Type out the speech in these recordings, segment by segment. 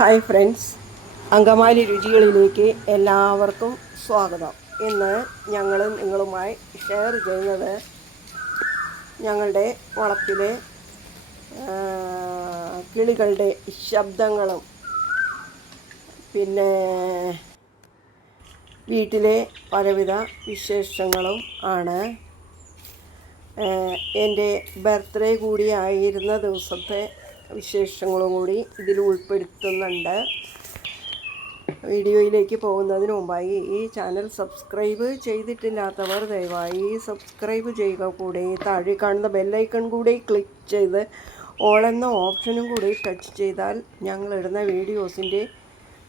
Hi friends Angamaly രുചികളിലേക്ക് എല്ലാവർക്കും സ്വാഗതം. ഇന്ന് ഞങ്ങൾ നിങ്ങളുമായി ഷെയർ ചെയ്യുന്നത് ഞങ്ങളുടെ വളപ്പിലെ കിളികളുടെ ശബ്ദങ്ങളും പിന്നെ വീട്ടിലെ പലവിധ വിശേഷങ്ങളും ആണ്. എന്റെ ബർത്ത്ഡേ കൂടി ആയിരുന്ന ദിവസത്തെ വിശേഷങ്ങളും കൂടി ഇതിൽ ഉൾപ്പെടുത്തുന്നുണ്ട്. വീഡിയോയിലേക്ക് പോകുന്നതിന് മുമ്പായി ഈ ചാനൽ സബ്സ്ക്രൈബ് ചെയ്തിട്ടില്ലാത്തവർ ദയവായി സബ്സ്ക്രൈബ് ചെയ്യുക കൂടെ. താഴെ കാണുന്ന ബെല്ലൈക്കൺ കൂടി ക്ലിക്ക് ചെയ്ത് ഓൾ എന്ന ഓപ്ഷനും കൂടി ടച്ച് ചെയ്താൽ ഞങ്ങൾ ഞങ്ങളിടുന്ന വീഡിയോസിന്റെ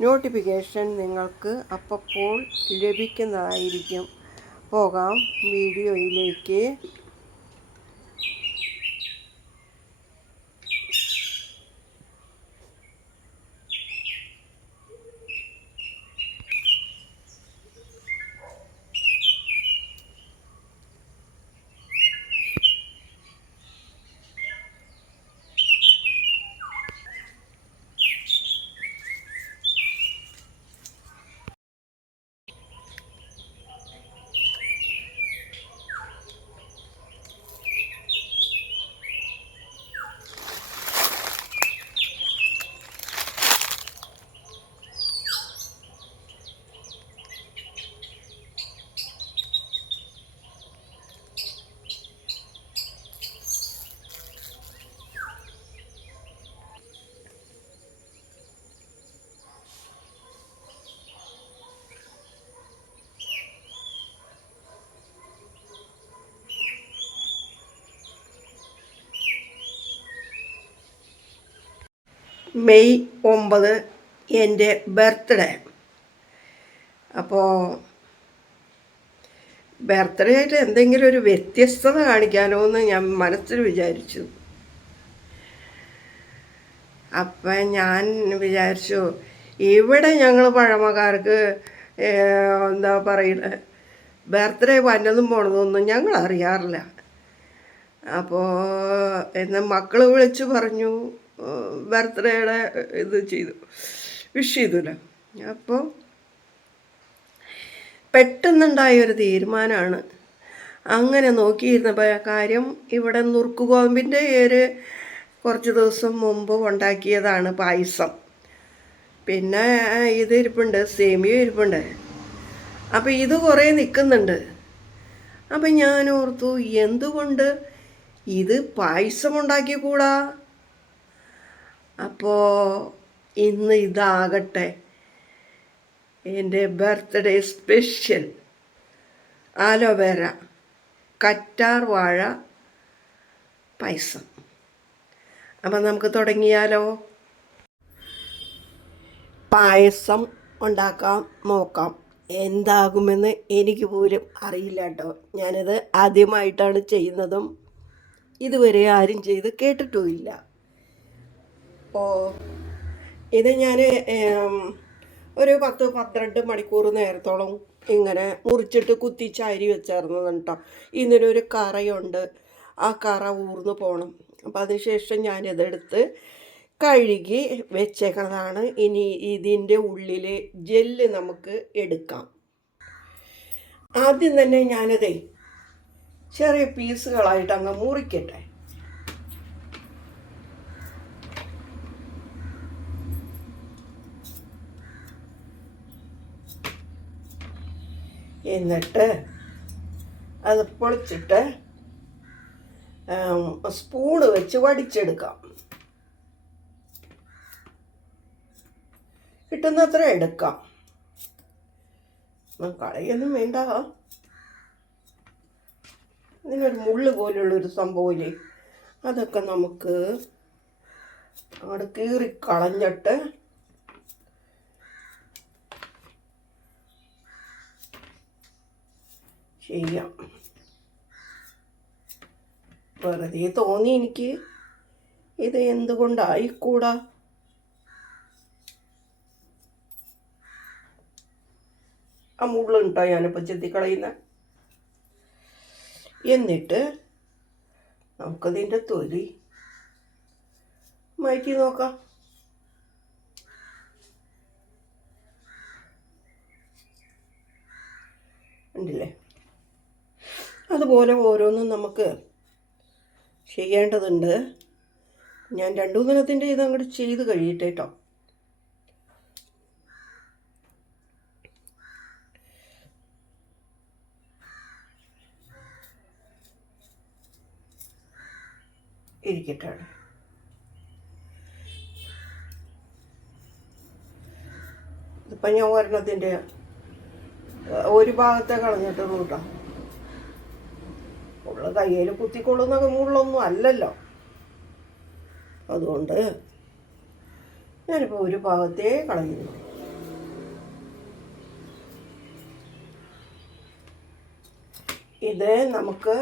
നോട്ടിഫിക്കേഷൻ നിങ്ങൾക്ക് അപ്പോൾ ലഭിക്കുന്നതായിരിക്കും. പോകാം വീഡിയോയിലേക്ക്. മെയ് ഒമ്പത് എന്റെ ബർത്ത്ഡേ. അപ്പോൾ ബർത്ത്ഡേ ആയിട്ട് എന്തെങ്കിലും ഒരു വ്യത്യസ്തത കാണിക്കാനോ എന്ന് ഞാൻ മനസ്സിൽ വിചാരിച്ചു. അപ്പം ഞാൻ വിചാരിച്ചു ഇവിടെ ഞങ്ങൾ പഴമക്കാർക്ക് എന്താ പറയുന്നത് ബർത്ത്ഡേ വന്നതും പോണതൊന്നും ഞങ്ങൾ അറിയാറില്ല അപ്പോൾ എന്നെ മക്കൾ വിളിച്ച് പറഞ്ഞു. ബർത്ത്ഡേയുടെ ഇത് ചെയ്തു. വിഷ് ചെയ്തു അല്ലേ? അപ്പോൾ പെട്ടെന്നുണ്ടായ ഒരു തീരുമാനമാണ് അങ്ങനെ നോക്കിയിരുന്നപ്പോൾ കാര്യം ഇവിടെ നുറുക്കുകോമ്പിന്റെ ഏര് കുറച്ച് ദിവസം മുമ്പ് ഉണ്ടാക്കിയതാണ് പായസം. പിന്നെ ഇത് ഇരിപ്പുണ്ട് സേമിയ ഇരിപ്പുണ്ട്. അപ്പോൾ ഇത് കുറേ നിൽക്കുന്നുണ്ട് അപ്പം ഞാൻ ഓർത്തു എന്തുകൊണ്ട് ഇത് പായസം ഉണ്ടാക്കിക്കൂടാ? അപ്പോൾ ഇന്ന് ഇതാകട്ടെ. എന്റെ ബർത്ത്ഡേ സ്പെഷ്യൽ. ആലോവേര കറ്റാർ വാഴ പായസം അപ്പം നമുക്ക് തുടങ്ങിയാലോ? പായസം ഉണ്ടാക്കാം നോക്കാം. എന്താകുമെന്ന് എനിക്ക് പോലും അറിയില്ല കേട്ടോ. ഞാനത് ആദ്യമായിട്ടാണ് ചെയ്യുന്നതും ഇതുവരെ ആരും ചെയ്ത് കേട്ടിട്ടുമില്ല. അപ്പോൾ ഇത് ഞാൻ ഒരു പത്ത് പന്ത്രണ്ട് മണിക്കൂർ നേരത്തോളം ഇങ്ങനെ മുറിച്ചിട്ട് കുത്തിച്ച് അരി വെച്ചായിരുന്നു കേട്ടോ ഒരു കറയുണ്ട്. ആ കറ ഊർന്ന് പോകണം അപ്പോൾ അതിനുശേഷം ഞാനിതെടുത്ത് കഴുകി വെച്ചേക്കുന്നതാണ് ഇനി ഇതിന്റെ ഉള്ളിൽ ജെല്ല് നമുക്ക് എടുക്കാം. ആദ്യം തന്നെ ഞാനതേ ചെറിയ പീസുകളായിട്ട് അങ്ങ് മുറിക്കട്ടെ. എന്നിട്ട് അത് പൊളിച്ചിട്ട് സ്പൂണ് വെച്ച് വടിച്ചെടുക്കാം. കിട്ടുന്നത്ര എടുക്കാം. കളയൊന്നും വേണ്ട. ഇതിനൊരു മുള്ള് പോലുള്ളൊരു സംഭവമില്ലേ? അതൊക്കെ നമുക്ക് അങ്ങോട്ട് കീറി ചെയ്യാം. വെറുതെ തോന്നി എനിക്ക് ഇത് എന്തുകൊണ്ടായിക്കൂടാ? ആ മുള്ളുണ്ടോ ഞാനിപ്പോൾ ചെത്തിക്കളയുന്ന. എന്നിട്ട് നമുക്കതിന്റെ തൊലി മാറ്റി നോക്കാം. ഉണ്ടല്ലേ അതുപോലെ ഓരോന്നും നമുക്ക് ചെയ്യേണ്ടതുണ്ട്. ഞാൻ രണ്ടു മൂന്നെണ്ണത്തിന്റെ ഇത് അങ്ങോട്ട് ചെയ്ത് കഴിയട്ടെ കേട്ടോ ഇരിക്കട്ടെ. ഇതിപ്പം ഞാൻ ഒരെണ്ണത്തിന്റെ ഒരു ഭാഗത്തെ കളഞ്ഞിട്ടുള്ളൂ കേട്ടോ ഉള്ള കയ്യിൽ കുത്തിക്കൊള്ളുന്ന മുള്ളൊന്നും അല്ലല്ലോ. അതുകൊണ്ട് ഞാനിപ്പോൾ ഒരു ഭാഗത്തേ കളയുന്നു. ഇത് നമുക്ക്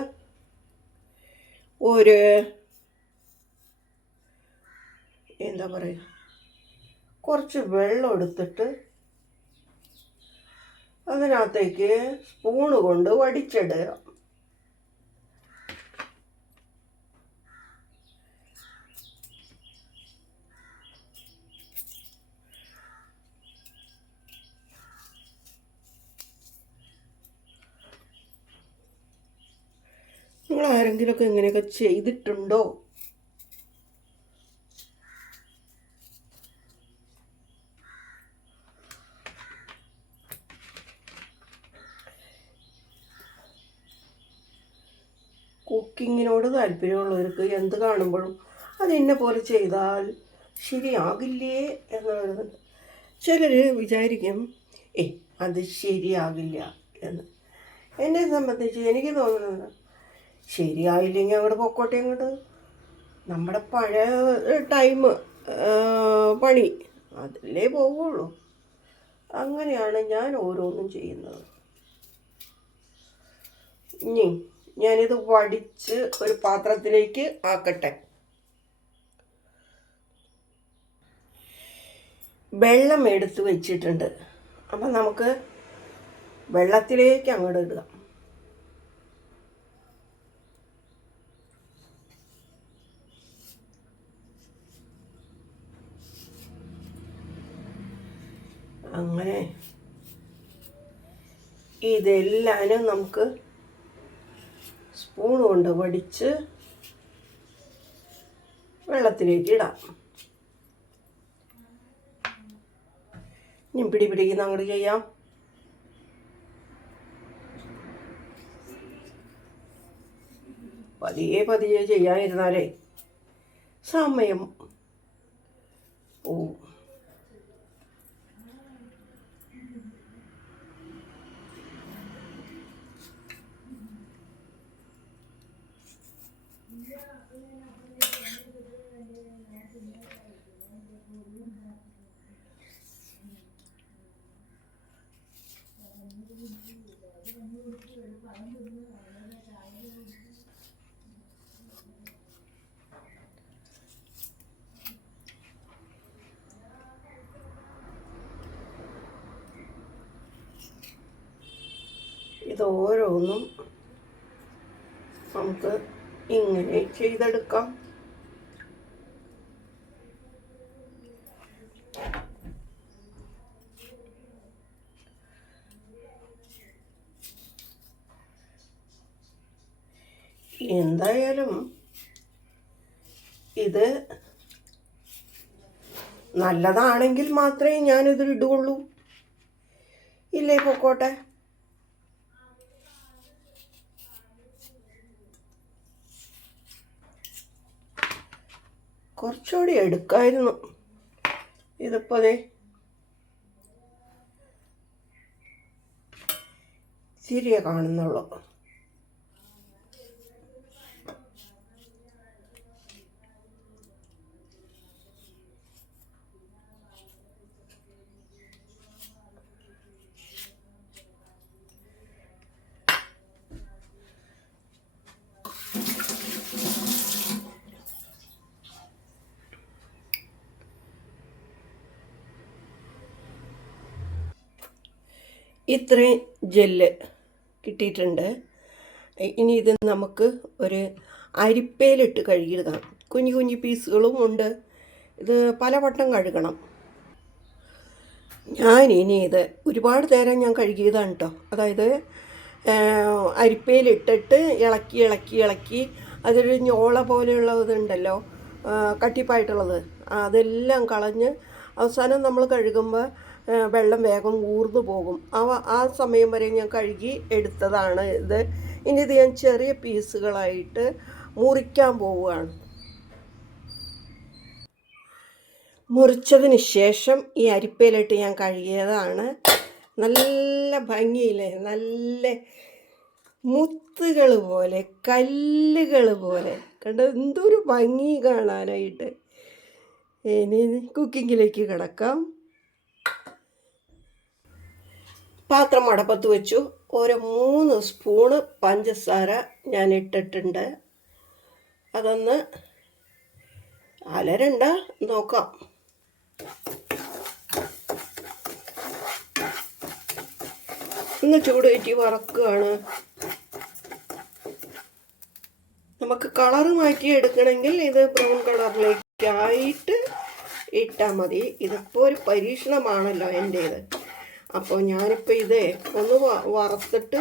ഒരു എന്താ പറയുക കുറച്ച് വെള്ളം എടുത്തിട്ട് അതിനകത്തേക്ക് സ്പൂണ് കൊണ്ട് വടിച്ചിടുക. ആരെങ്കിലുമൊക്കെ ഇങ്ങനെയൊക്കെ ചെയ്തിട്ടുണ്ടോ? കുക്കിങ്ങിനോട് താല്പര്യമുള്ളവർക്ക് എന്ത് കാണുമ്പോഴും അത് എന്നെ പോലെ ചെയ്താൽ ശരിയാകില്ലേ എന്നുള്ളത് ചിലർ വിചാരിക്കും ഏ അത് ശരിയാകില്ല എന്ന്. എന്നെ സംബന്ധിച്ച് എനിക്ക് തോന്നുന്നത് ശരിയായില്ലെങ്കിൽ അങ്ങോട്ട് പൊക്കോട്ടെ അങ്ങോട്ട് നമ്മുടെ പഴയ ടൈം പണി അതിലേ പോവുള്ളൂ. അങ്ങനെയാണ് ഞാൻ ഓരോന്നും ചെയ്യുന്നത്. ഇനി ഞാനിത് വടിച്ച് ഒരു പാത്രത്തിലേക്ക് ആക്കട്ടെ. വെള്ളം എടുത്ത് വെച്ചിട്ടുണ്ട്. അപ്പം നമുക്ക് വെള്ളത്തിലേക്ക് അങ്ങോട്ട് ഇടുക. അങ്ങനെ ഇതെല്ലാനും നമുക്ക് സ്പൂൺ കൊണ്ട് വടിച്ച് വെള്ളത്തിലേക്ക് ഇടാം. ഇനി പിടി പിടിക്കുന്ന അങ്ങോട്ട് ചെയ്യാം. പതിയെ പതിയെ ചെയ്യാനിരുന്നാലേ സമയം പോവും. ഇത് ഓരോന്നും നമുക്ക് ഇങ്ങനെ ചെയ്തെടുക്കാം. എന്തായാലും ഇത് നല്ലതാണെങ്കിൽ മാത്രമേ ഞാനിത് ഇടുകയുള്ളൂ. ഇല്ലേ പൊക്കോട്ടെ? കുറച്ചുകൂടി എടുക്കായിരുന്നു. ഇതിപ്പോൾ അതെ കാണുന്നുള്ളൂ. ഇത്രയും ജെല്ല് കിട്ടിയിട്ടുണ്ട്. ഇനി ഇത് നമുക്ക് ഒരു അരിപ്പയിലിട്ട് കഴുകിയതാണ് കുഞ്ഞു കുഞ്ഞു പീസുകളും ഉണ്ട്. ഇത് പലവട്ടം കഴുകണം. ഞാൻ ഇനി ഇത് ഒരുപാട് നേരം ഞാൻ കഴുകിയതാണ് കേട്ടോ അതായത് അരിപ്പയിലിട്ടിട്ട് ഇളക്കി ഇളക്കി ഇളക്കി അതൊരു ഞോള പോലെയുള്ള ഇതുണ്ടല്ലോ കട്ടിപ്പായിട്ടുള്ളത്. അതെല്ലാം കളഞ്ഞ് അവസാനം നമ്മൾ കഴുകുമ്പോൾ വെള്ളം വേഗം ഊർന്നു പോകും. അവ ആ സമയം വരെ ഞാൻ കഴുകി എടുത്തതാണ് ഇത്. ഇനി ഇത് ഞാൻ ചെറിയ പീസുകളായിട്ട് മുറിക്കാൻ പോവുകയാണ്. മുറിച്ചതിന് ശേഷം ഈ അരിപ്പയിലിട്ട് ഞാൻ കഴുകിയതാണ്. നല്ല ഭംഗിയില്ലേ? നല്ല മുത്തുകൾ പോലെ കല്ലുകൾ പോലെ. കണ്ട? എന്തൊരു ഭംഗി കാണാനായിട്ട്. ഇനി കുക്കിങ്ങിലേക്ക് കിടക്കാം. പാത്രം അടപ്പത്ത് വെച്ചു. ഒരു മൂന്ന് സ്പൂണ് പഞ്ചസാര ഞാൻ ഇട്ടിട്ടുണ്ട്. അതൊന്ന് അലരണ്ട നോക്കാം. ഒന്ന് കയറ്റി വറക്കുകയാണ്. നമുക്ക് കളർ മാറ്റി എടുക്കണമെങ്കിൽ ഇത് ബ്രൗൺ കളറിലേക്കായിട്ട് ഇട്ടാൽ മതി. ഇതിപ്പോൾ ഒരു പരീക്ഷണമാണല്ലോ എന്റേത് അപ്പോൾ ഞാനിപ്പോൾ ഇതേ ഒന്ന് വറുത്തിട്ട്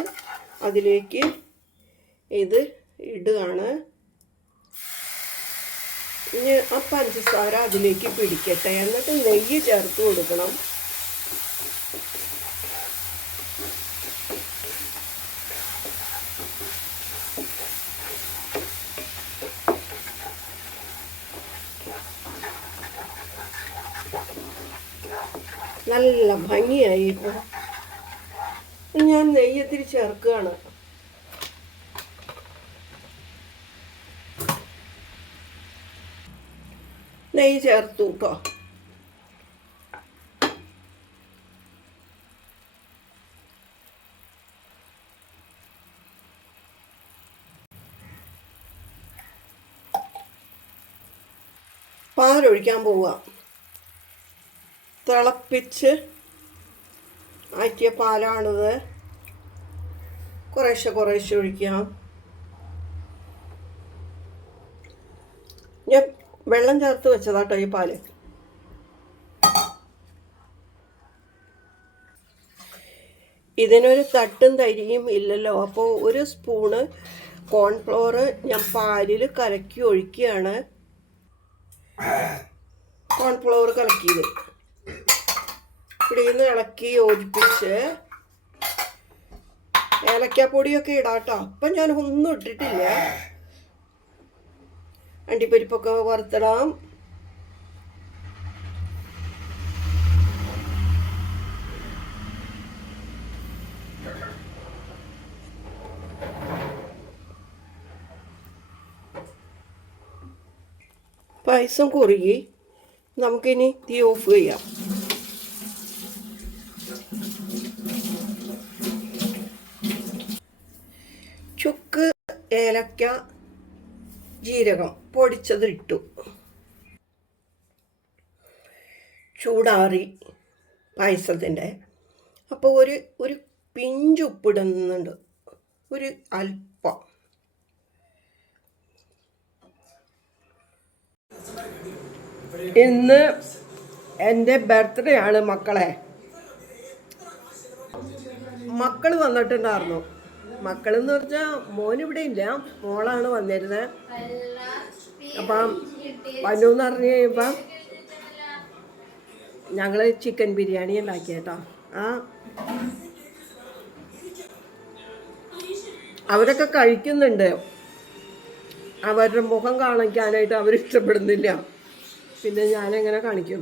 അതിലേക്ക് ഇത് ഇടുകയാണ്. ഇനി ആ പഞ്ചസാര അതിലേക്ക് പിടിക്കട്ടെ. എന്നിട്ട് നെയ്യ് ചേർത്ത് കൊടുക്കണം. നല്ല ഭംഗിയായി. ഇപ്പോൾ ഞാൻ നെയ്യത്തിരി ചേർക്കുകയാണ്. നെയ്യ് ചേർത്തു കേട്ടോ പാലൊഴിക്കാൻ പോവുക. തിളപ്പിച്ച് ആറ്റിയ പാലാണിത്. കുറേശ്ശെ കുറേശ്ശെ ഒഴിക്കാം. ഞാൻ വെള്ളം ചേർത്ത് വെച്ചതാട്ടോ ഈ പാൽ. ഇതിനൊരു തട്ടും തരിയും ഇല്ലല്ലോ. അപ്പോൾ ഒരു സ്പൂണ് കോൺഫ്ലോർ ഞാൻ പാലിൽ കലക്കി ഒഴിക്കുകയാണ്. കോൺഫ്ലോർ കലക്കിയത്. ഇവിടെ നിന്ന് ഇളക്കി യോജിപ്പിച്ച് ഏലക്കാപ്പൊടിയൊക്കെ ഇടാട്ടോ അപ്പം ഞാൻ ഒന്നും ഇട്ടിട്ടില്ല. അണ്ടിപ്പരിപ്പൊക്കെ വറുത്തിടാം. പായസം കുറുകി നമുക്കിനി തീ ഓഫ് ചെയ്യാം. ഏലക്ക ജീരകം പൊടിച്ചത് ഇട്ടു ചൂടാറി പായസത്തിന്റെ. അപ്പോൾ ഒരു ഒരു പിഞ്ചുപ്പിടുന്നുണ്ട് ഒരു അല്പം. ഇന്ന് എന്റെ ബർത്ത്ഡേ ആണ് മക്കളെ. മക്കൾ വന്നിട്ടുണ്ടായിരുന്നു. മക്കൾ പറഞ്ഞാൽ മോൻ ഇവിടെ ഇല്ല. മോളാണ് വന്നിരുന്നത് അപ്പം വന്നു എന്ന് പറഞ്ഞു കഴിയുമ്പം ഞങ്ങൾ ചിക്കൻ ബിരിയാണി ഉണ്ടാക്കി കേട്ടോ. ആ. അവരൊക്കെ കഴിക്കുന്നുണ്ട്. അവരുടെ മുഖം കാണിക്കാനായിട്ട് അവരിഷ്ടപ്പെടുന്നില്ല. പിന്നെ ഞാനെങ്ങനെ കാണിക്കും?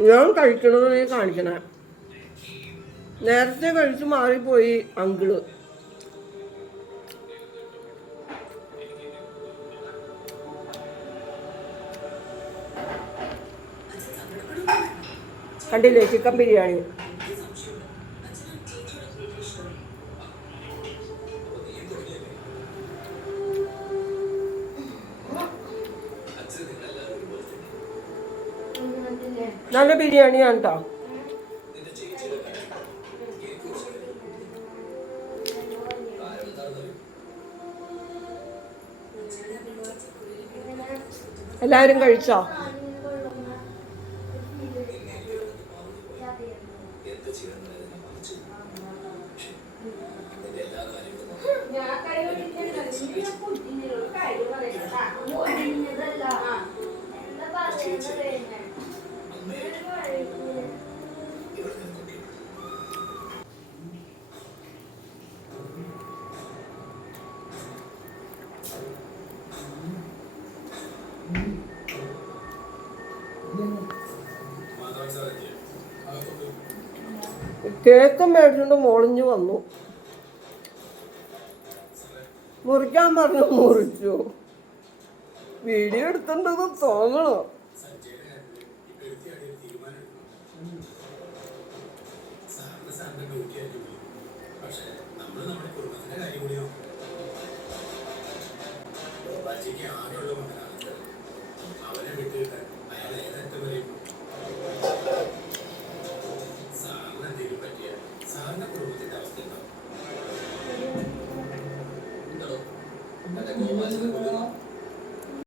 ഞാൻ കഴിക്കണത് നീ കാണിക്കണേ. നേരത്തെ കഴിച്ച് മാറിപ്പോയി അങ്കിൾ. കണ്ടില്ലേ ചിക്കൻ ബിരിയാണി? നല്ല ബിരിയാണിയാണ് കേട്ടോ എല്ലാവരും കഴിച്ചോ? കേക്ക് മേടിച്ചോണ്ട് മോളിഞ്ഞ് വന്നു. മുറിക്കാൻ പറഞ്ഞു മുറിച്ചു. വീഡിയോ എടുത്തിട്ടുണ്ടെന്ന് തോന്നണോ. കുടുംബത്തിന്റെ കാര്യം കൂടി മകനാണ്